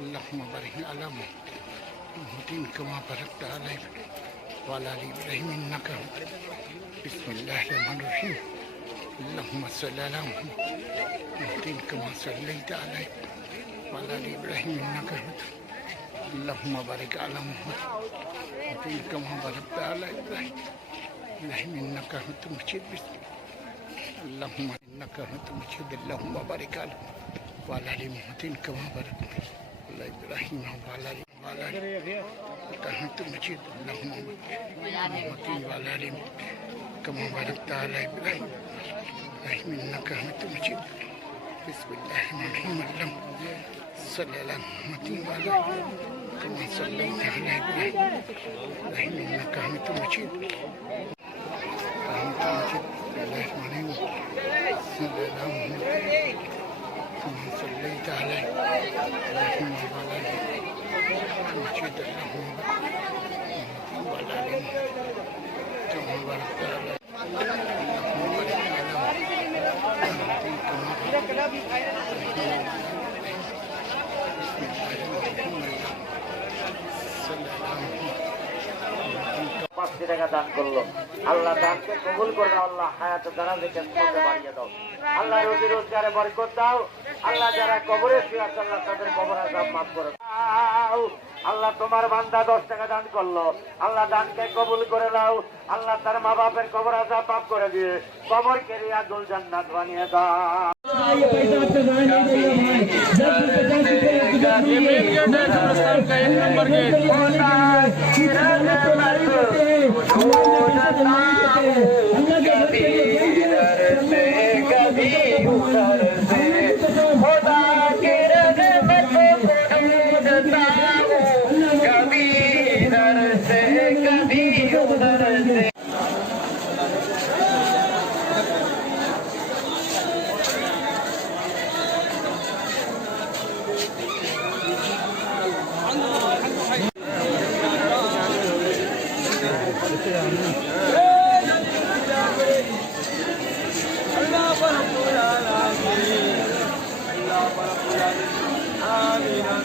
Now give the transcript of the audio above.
اللهم بارك على محمد كما باركت على وعلى آل إبراهيم إنك حميد مجيد. بسم الله الرحمن الرحيم. اللهم صل على محمد كما صليت على وعلى آل إبراهيم إنك حميد مجيد. اللهم بارك على محمد كما باركت على إبراهيم إنك حميد مجيد. اللهم إنك حميد مجيد. اللهم بارك على وعلى آل محمد كما باركت على إبراهيم وعلى آل إنك حميد مجيد. اللهم محمد وعلى آل كما باركت على إبراهيم إنك حميد مجيد. بسم الله الرحمن الرحيم. اللهم صل على محمد وعلى كما صليت على إبراهيم إنك حميد مجيد. كما صليت على إبراهيم وعلى آل مجيد. اللهم وعلى آل كما باركت على اللهم بارك পাঁচটি টাকা দান করলো। আল্লাহ দানকে কবুল করে দাও। আল্লাহ হায়াতে দারাজকে বাড়িয়ে দাও। আল্লাহ রুজি রোজগারে বরকত দাও। আল্লাহ যারা কবরে শুয়ে আছে আল্লাহ তাদের কবর আযাব মাফ করে দাও। আল্লাহ তোমার বান্দা 10 টাকা দান করলো। আল্লাহ দানকে কবুল করে দাও। আল্লাহ তার মা বাপের কবর আযাব মাফ করে দিয়ে কবরকে রিয়াদুল জান্নাত বানিয়ে দাও। Amin.